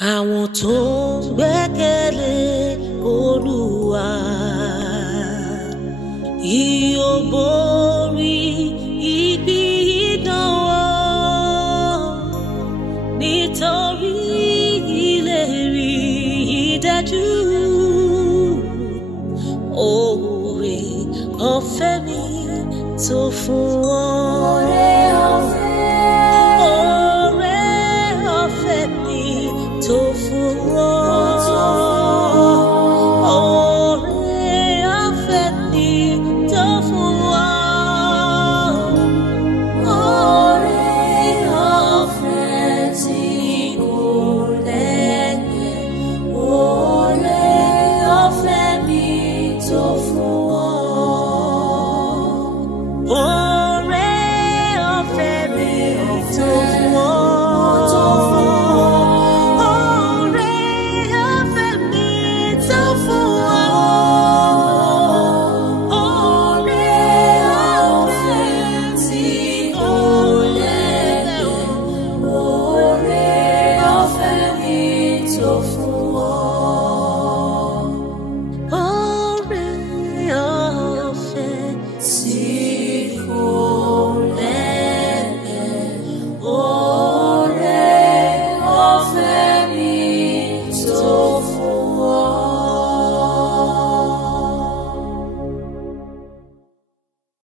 Àwọn tó gbẹ́kẹ̀lé Olúwa yóò borí ibi ìdánwò nítorí ìlérí ìdájú. Oore ọ̀fẹ́ mi tó fún wọn. Oore ọ̀fẹ́ mi tó fún wọn.